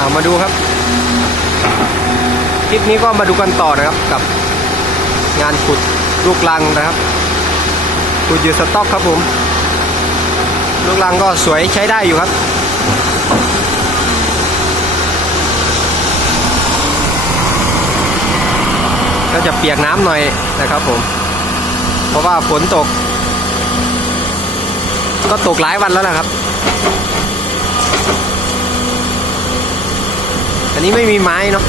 อามาดูครับคลิปนี้ก็มาดูกันต่อนะครับกับงานขุดลูกลังนะครับขุดอยู่สต็อกครับผม ลูกลังก็สวยใช้ได้อยู่ครับก็จะเปียกน้ำหน่อยนะครับผม เพราะว่าฝนตก ก็ตกหลายวันแล้วนะครับ นนี้ไม่มีไม้เนาะ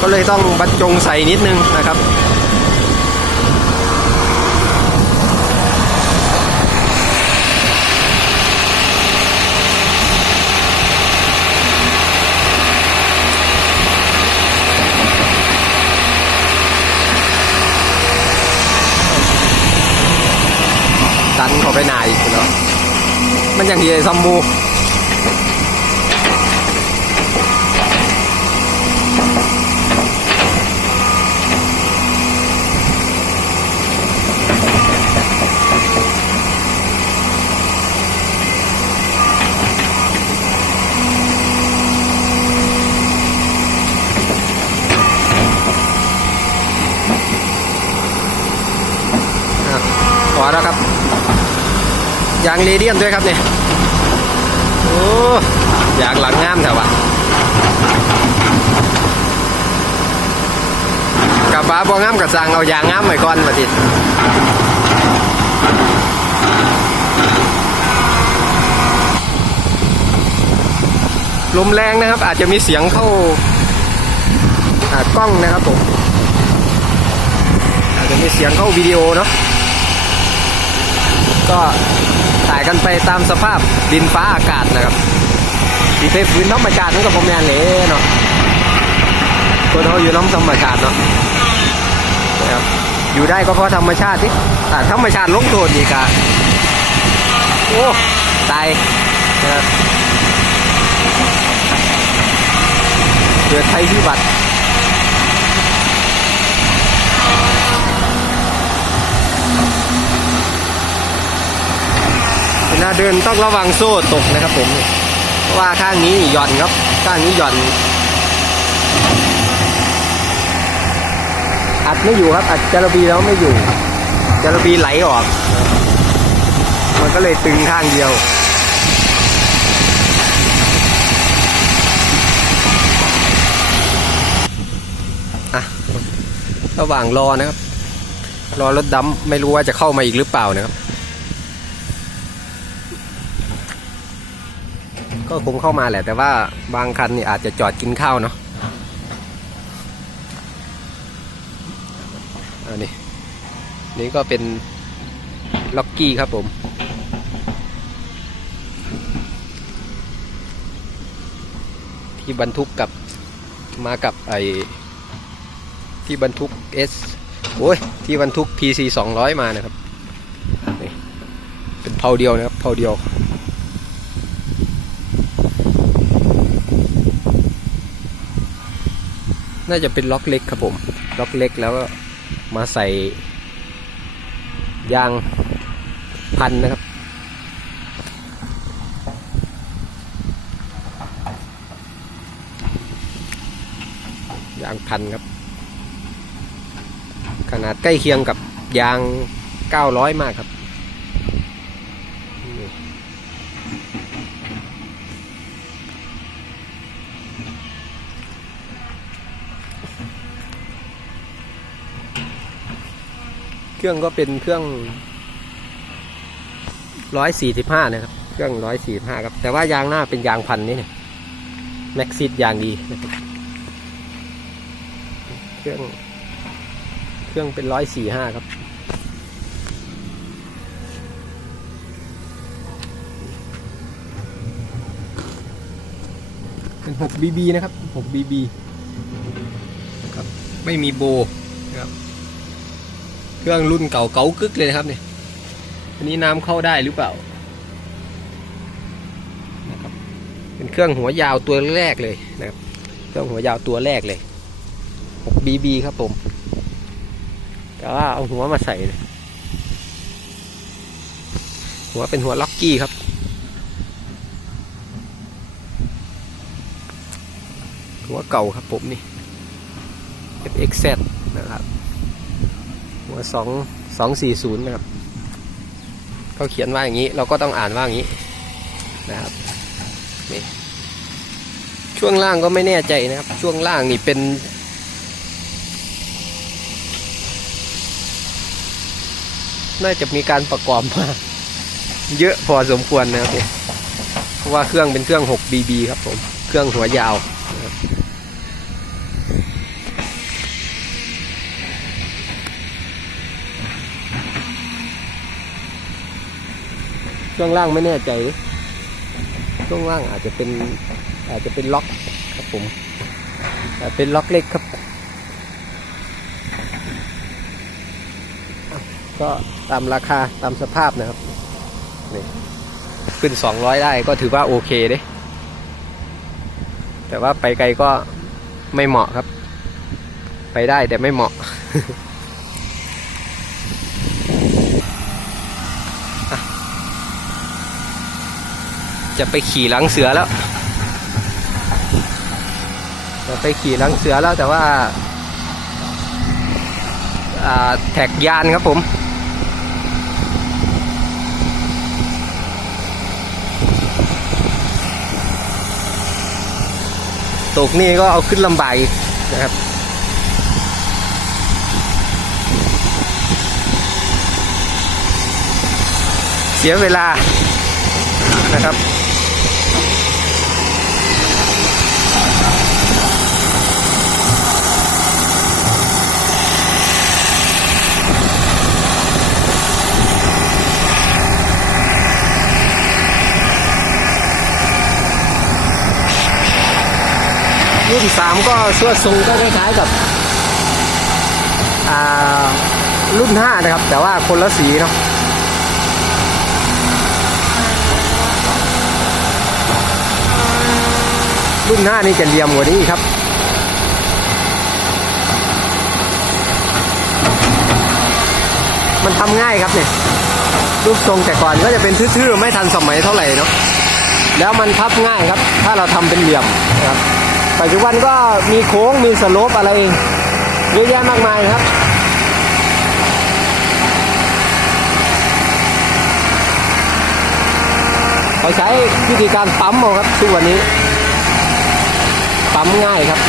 ก็เลยต้องบรรจงใส่นิดนึงนะครับดันเขาไปหนาอีกเนาะมันอย่างที่อซัมมู อแล้วครับยางเรเดียมด้วยครับเนี่ยโอ้ยางหลังงามแต่ว่ากับบ้าบองามกับจางเอายางงามไว้ก่อนมาติดลมแรงนะครับ อาจจะมีเสียงเข้าอากล้องนะครับผมอาจจะมีเสียงเข้าวิดีโอเนาะ ก็ถ่ายกันไปตามสภาพดินฟ้าอากาศนะครับที่เคยฟื้นธรรมชาตินั่นก็ผมแมนเลยเนาะคนเขาอยู่น้ำธรรมชาติเนาะนะครับอยู่ได้ก็เพราะธรรมชาติที่แต่ธรรมชาติลงโทษอีกอะโอ้ตายนะครับเกิดภัยพิบัติ เวลาเดินต้องระวังโซ่ตกนะครับผมเพราะว่าข้างนี้หย่อนครับ ข้างนี้หย่อนอัดไม่อยู่ครับ อัดจารบีแล้วไม่อยู่จารบีไหลออก มันก็เลยตึงข้างเดียวอะระหว่างรอนะครับ รอรถดำไม่รู้ว่าจะเข้ามาอีกหรือเปล่านะครับ ก็คงเข้ามาแหละ แต่ว่าบางคันนี่อาจจะจอดกินข้าวเนาะอันนี้นี่ก็เป็นล็อกกี้ครับผมที่บรรทุกกับมากับไอที่บรรทุก S โอ้ยที่บรรทุก PC 200 มานะครับนี่เป็นเผาเดียวนะครับเผาเดียว น่าจะเป็นล็อกเล็กครับผม ล็อกเล็กแล้วก็มาใส่ยางพันนะครับ ยางพันครับ ขนาดใกล้เคียงกับยาง 900 มากครับ เครื่องก็เป็นเครื่อง145นะครับ เครื่อง145ครับ แต่ว่ายางหน้าเป็นยางพันนี่เนี่ยแม็กซิสยางดีนะครับเครื่อง เครื่องเป็น145ครับ เป็น 6BB นะครับ 6BB ครับ ไม่มีโบ เครื่องรุ่นเก่าเก่ากึกเลยนะครับเนี่ยอันนี้น้ำเข้าได้หรือเปล่านะครับเป็นเครื่องหัวยาวตัวแรกเลยนะครับเครื่องหัวยาวตัวแรกเลย 6BB ครับผม แต่ว่าเอาหัวมาใส่เลยหัวเป็นหัวล็อกกี้ครับหัวเก่าครับผมนี่ FXZ นะครับ หัวสองสองสี่ศูนย์นะครับเขาเขียนว่าอย่างนี้เราก็ต้องอ่านว่าอย่างนี้นะครับนี่ช่วงล่างก็ไม่แน่ใจนะครับ ช่วงล่างนี่เป็น น่าจะมีการประกอบมา เยอะพอสมควรนะครับเพราะว่าเครื่องเป็นเครื่อง 6BB ครับผม เครื่องหัวยาว ช่วงล่างไม่แน่ใจ ช่วงล่างอาจจะเป็นอาจจะเป็นล็อกครับผมแต่เป็นล็อกเล็กครับ ก็ตามราคาตามสภาพนะครับนี่ขึ้น 200 ได้ก็ถือว่าโอเคเด้แต่ว่าไปไกลก็ไม่เหมาะครับ ไปได้แต่ไม่เหมาะ จะไปขี่หลังเสือแล้ว จะไปขี่หลังเสือแล้วแต่ว่าแท็กยานครับผม ตกนี่ก็เอาขึ้นลำบากนะครับเสียเวลานะครับ รุ่นสามก็สวดทรงก็คล้ายๆกับอ่ารุ่นห้านะครับ แต่ว่าคนละสีเนาะรุ่นห้านี่จะเหลี่ยมกว่านี้ครับมันทำง่ายครับเนี่ยรูปทรงแต่ก่อนก็จะเป็นทื่อๆไม่ทันสมัยเท่าไหร่เนาะแล้วมันพับง่ายครับ ถ้าเราทำเป็นเหลี่ยมนะครับ ปัจจุบันก็มีโค้งมีสโลปอะไรเยอะแยะมากมายครับเขาใช้วิธีการปั๊มเอาครับทุกวันนี้ ปั๊มง่ายครับ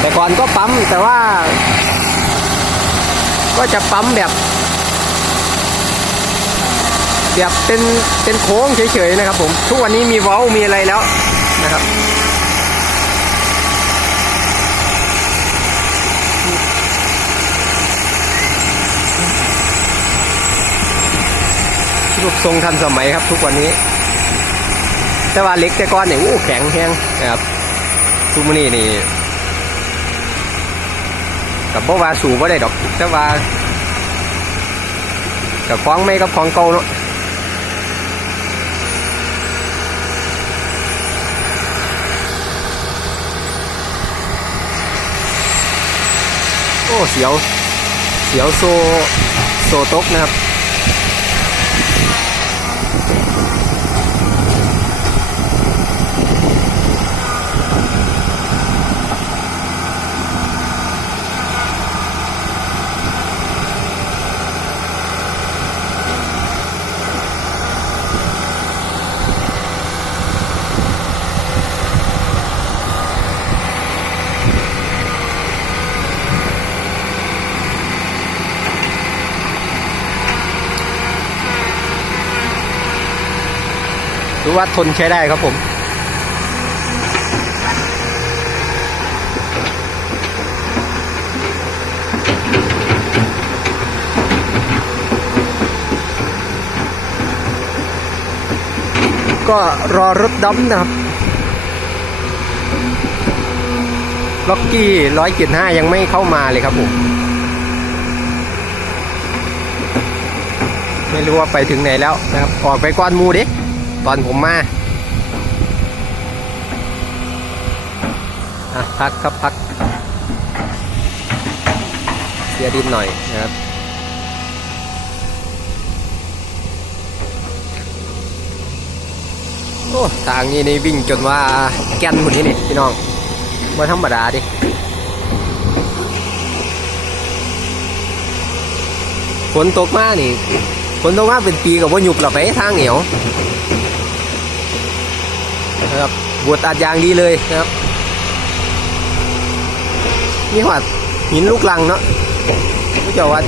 แต่ก่อนก็ปั๊มแต่ว่า ก็จะปั๊มแบบแบบเป็นเป็นโค้งเฉยๆนะครับผม ทุกวันนี้มีเว้ามีอะไรแล้วนะครับ รูปทรงทันสมัยครับ ทุกวันนี้ แต่ว่าเล็กแต่ก้อนเนี่ยโอ้แข็งแห้งนะครับทุกมื้อนี้นี่กับบ่ว่าสูบ่ได้ดอก แต่ว่ากับของไม่กับของเก่าเนาะโอ้เสียวเสียวโซโซตกนะครับ Bye. ถือว่าทนใช้ได้ครับผมก็รอรถดำนะครับ ล็อกกี้ร้อยเจ็ดห้ายังไม่เข้ามาเลยครับผม ไม่รู้ว่าไปถึงไหนแล้วนะครับ ออกไปก้อนมูดิ ตอนผมมาอะพักครับพักเสียดินหน่อยนะครับโอ้ทางนี้นี่วิ่งจนว่าแกนหมดนี่นี่พี่น้องว่าธรรมดาดิฝนตกมานี่ ฝนตกมาเป็นปีกับว่าหยุบเราไปทางเหนียวนะครับบวชอาดยางดีเลยนะครับนี่หอดหินลูกลังเนาะไม่เจ้าว่า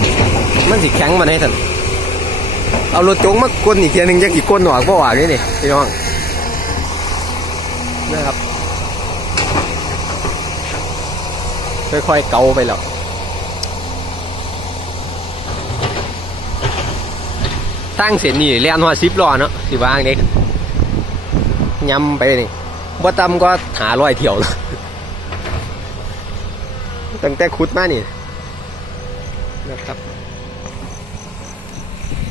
มันสิแข็งมันให้ท่านเอารถจงมากลนอีกเทียหนึงจะกี่ก้นหนอกเพราะว่านี่นี่พี่น้องนะครับค่อยๆเกาไปแล้ว ตั้งเสร็จนี่เลี้ยนหัวซิปล้อเนาะสิวางเด็กยำไปนี่บ่ตำก็หาร้อยเที่ยวแล้วตั้งแต่ขุดมานี่นะครับ